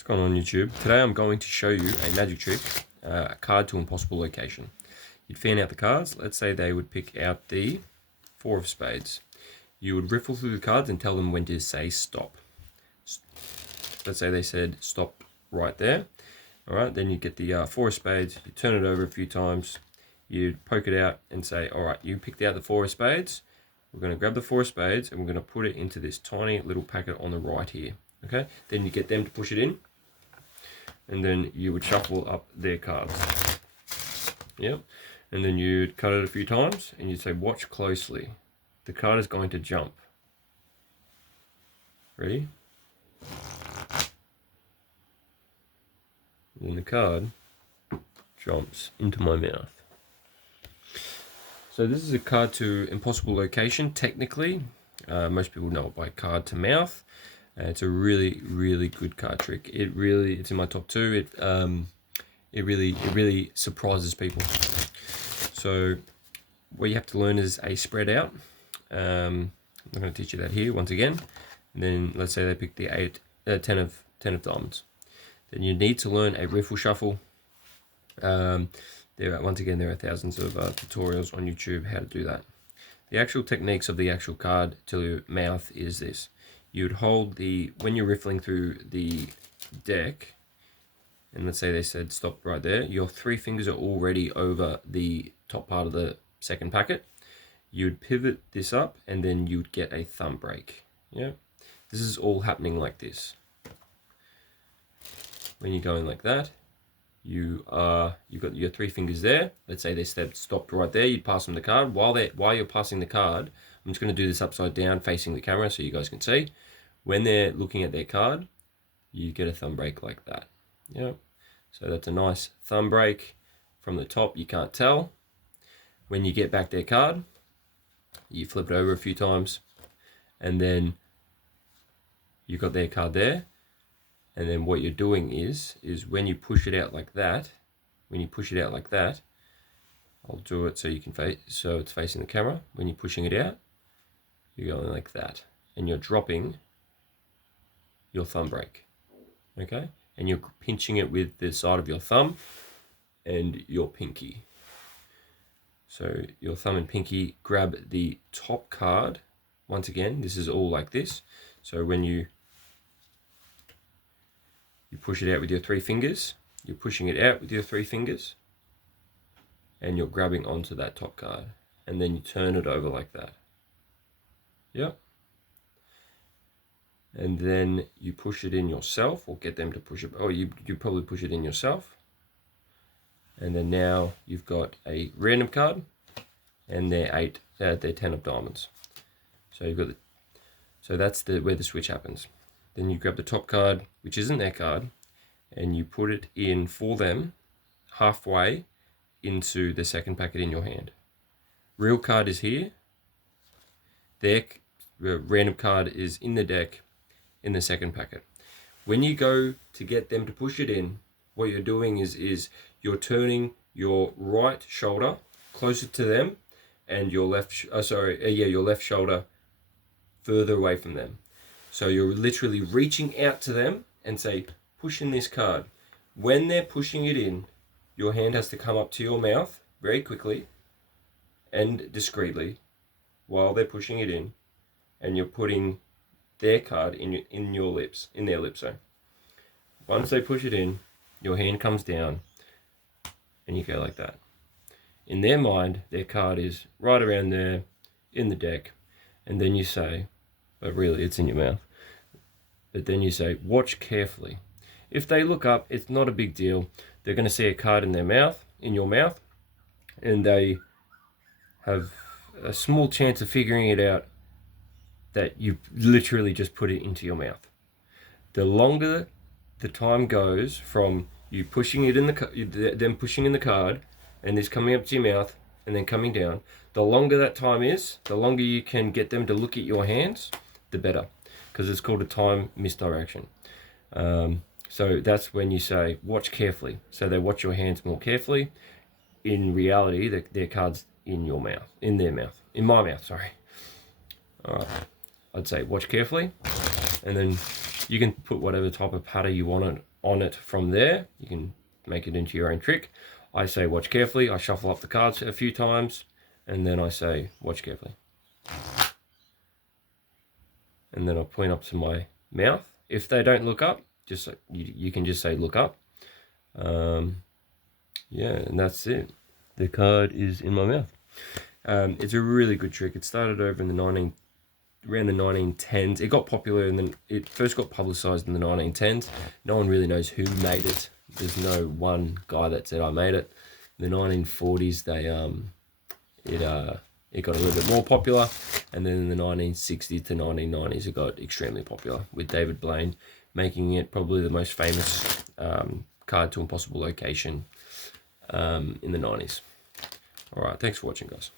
What's going on YouTube? Today I'm going to show you a magic trick, a card to impossible location. You'd fan out the cards. Let's say they would pick out the 4 of spades. You would riffle through the cards and tell them when to say stop. Let's say they said stop right there. Alright, then you get the 4 of spades, you turn it over a few times, you poke it out and say, alright, you picked out the 4 of spades. We're going to grab the 4 of spades and we're going to put it into this tiny little packet on the right here. Okay, then you get them to push it in. And then you would shuffle up their cards. Yep. And then you'd cut it a few times and you'd say, watch closely. The card is going to jump. Ready? And then the card jumps into my mouth. So this is a card to impossible location, technically. Most people know it by card to mouth. It's a really, really good card trick. It's in my top 2. It really surprises people. So what you have to learn is a spread out. I'm not going to teach you that here once again. And then let's say they pick the 10 of diamonds. Then you need to learn a riffle shuffle. There are thousands of tutorials on YouTube how to do that. The actual techniques of the actual card to mouth is this. You'd hold when you're riffling through the deck, and let's say they said stop right there, your 3 fingers are already over the top part of the second packet. You'd pivot this up and then you'd get a thumb break. Yeah, this is all happening like this. When you're going like that, you've got your 3 fingers there. Let's say they stopped right there. You'd pass them the card. While you're passing the card, I'm just going to do this upside down facing the camera so you guys can see. When they're looking at their card, you get a thumb break like that. Yeah. So that's a nice thumb break. From the top, you can't tell. When you get back their card, you flip it over a few times, and then you've got their card there. And then what you're doing is when you push it out like that, I'll do it so you can so it's facing the camera. When you're pushing it out, you're going like that, and you're dropping your thumb break, okay? And you're pinching it with the side of your thumb and your pinky. So your thumb and pinky grab the top card. Once again, this is all like this. So when you push it out with your 3 fingers, you're pushing it out with your 3 fingers, and you're grabbing onto that top card, and then you turn it over like that. Yep. And then you push it in yourself, or get them to push it, or you probably push it in yourself. And then now you've got a random card, and they're 10 of diamonds. So you've got so that's where the switch happens. Then you grab the top card, which isn't their card, and you put it in for them halfway into the second packet in your hand. Real card is here. Their random card is in the deck in the second packet. When you go to get them to push it in, what you're doing is you're turning your right shoulder closer to them and your left shoulder further away from them. So you're literally reaching out to them and say, push in this card. When they're pushing it in, your hand has to come up to your mouth very quickly and discreetly while they're pushing it in, and you're putting their card in their lips. So once they push it in, your hand comes down and you go like that. In their mind, their card is right around there in the deck, and then you say, but really it's in your mouth. But then you say, watch carefully. If they look up, it's not a big deal. They're going to see a card in your mouth, and they have a small chance of figuring it out that you literally just put it into your mouth. The longer the time goes from you pushing it in them pushing in the card, and this coming up to your mouth and then coming down, the longer that time is, the longer you can get them to look at your hands, the better, because it's called a time misdirection. So that's when you say, watch carefully. So they watch your hands more carefully. In reality, their card's in your mouth, in my mouth, sorry. All right, I'd say watch carefully, and then You can put whatever type of patter you want on it from there. You can make it into your own trick. I say watch carefully. I shuffle up the cards a few times, and then I say watch carefully. And then I'll point up to my mouth. If they don't look up, just you can just say look up. Yeah, and that's it. The card is in my mouth. It's a really good trick. It started over in around the 1910s. It got popular, and then it first got publicized in the 1910s. No one really knows who made it. There's no one guy that said I made it. In the 1940s, it got a little bit more popular, and then in the 1960s to 1990s, it got extremely popular with David Blaine making it probably the most famous card to impossible location in the 90s. All right, thanks for watching, guys.